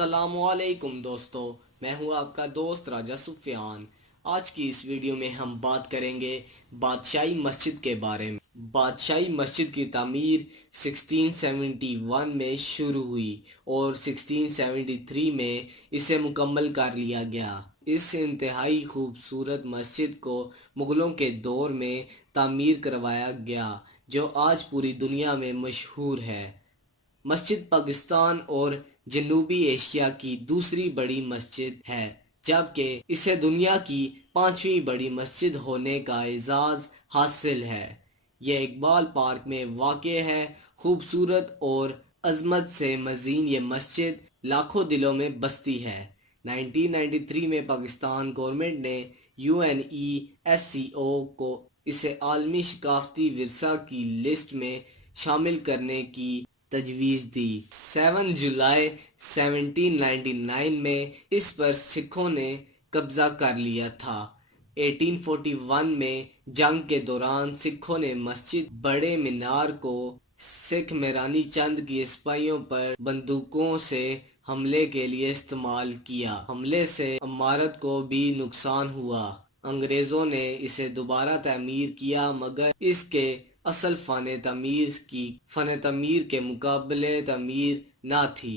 السلام علیکم دوستو، میں ہوں آپ کا دوست راجہ سفیان۔ آج کی اس ویڈیو میں ہم بات کریں گے بادشاہی مسجد کے بارے میں۔ بادشاہی مسجد کی تعمیر 1671 میں شروع ہوئی اور 1673 میں اسے مکمل کر لیا گیا۔ اس انتہائی خوبصورت مسجد کو مغلوں کے دور میں تعمیر کروایا گیا، جو آج پوری دنیا میں مشہور ہے۔ مسجد پاکستان اور جنوبی ایشیا کی دوسری بڑی مسجد ہے، جبکہ اسے دنیا کی 5ویں بڑی مسجد ہونے کا اعزاز حاصل ہے۔ یہ اقبال پارک میں واقع ہے۔ خوبصورت اور عظمت سے مزین یہ مسجد لاکھوں دلوں میں بستی ہے۔ 1993 میں پاکستان گورنمنٹ نے UNESCO کو اسے عالمی ثقافتی ورثہ کی لسٹ میں شامل کرنے کی تجویز دی۔ 7 جولائی 1799 میں اس پر سکھوں نے قبضہ کر لیا تھا۔ 1841 میں جنگ کے دوران سکھوں نے مسجد بڑے مینار کو سکھ میرانی چند کی سپاہیوں پر بندوقوں سے حملے کے لیے استعمال کیا۔ حملے سے عمارت کو بھی نقصان ہوا۔ انگریزوں نے اسے دوبارہ تعمیر کیا، مگر اس کے اصل فن تعمیر کے مقابلے تعمیر نہ تھی۔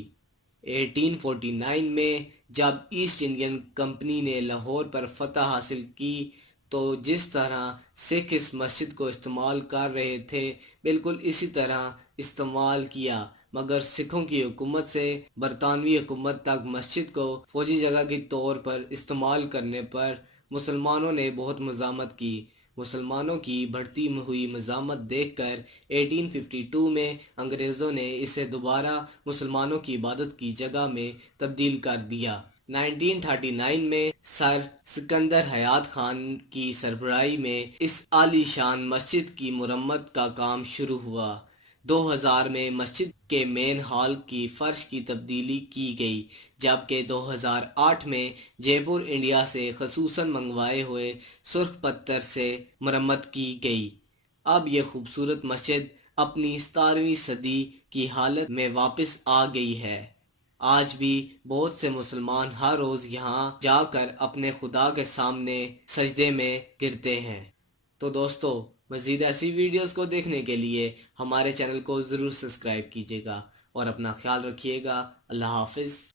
1849 میں جب ایسٹ انڈین کمپنی نے لاہور پر فتح حاصل کی تو جس طرح سکھ اس مسجد کو استعمال کر رہے تھے، بالکل اسی طرح استعمال کیا، مگر سکھوں کی حکومت سے برطانوی حکومت تک مسجد کو فوجی جگہ کے طور پر استعمال کرنے پر مسلمانوں نے بہت مزاحمت کی۔ مسلمانوں کی بڑھتی ہوئی مزاحمت دیکھ کر 1852 میں انگریزوں نے اسے دوبارہ مسلمانوں کی عبادت کی جگہ میں تبدیل کر دیا۔ 1939 میں سر سکندر حیات خان کی سربراہی میں اس عالی شان مسجد کی مرمت کا کام شروع ہوا۔ 2000 میں مسجد کے مین ہال کی فرش کی تبدیلی کی گئی، جبکہ 2008 میں جے پور انڈیا سے خصوصاً منگوائے ہوئے سرخ پتھر سے مرمت کی گئی۔ اب یہ خوبصورت مسجد اپنی 17ویں صدی کی حالت میں واپس آ گئی ہے۔ آج بھی بہت سے مسلمان ہر روز یہاں جا کر اپنے خدا کے سامنے سجدے میں گرتے ہیں۔ تو دوستو، مزید ایسی ویڈیوز کو دیکھنے کے لیے ہمارے چینل کو ضرور سبسکرائب کیجیے گا اور اپنا خیال رکھیے گا۔ اللہ حافظ۔